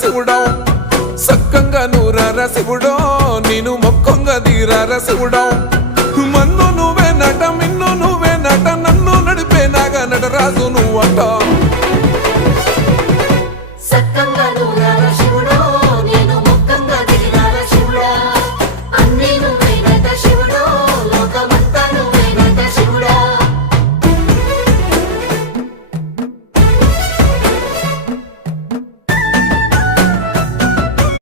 శివుడో సక్కంగా నూరార శివుడో నేను మొక్కంగా తీరార శివుడో మన్ను నువ్వే నట మిన్ను నువ్వే నట నన్ను నడిపే నాగా నటరాజు నువ్వంట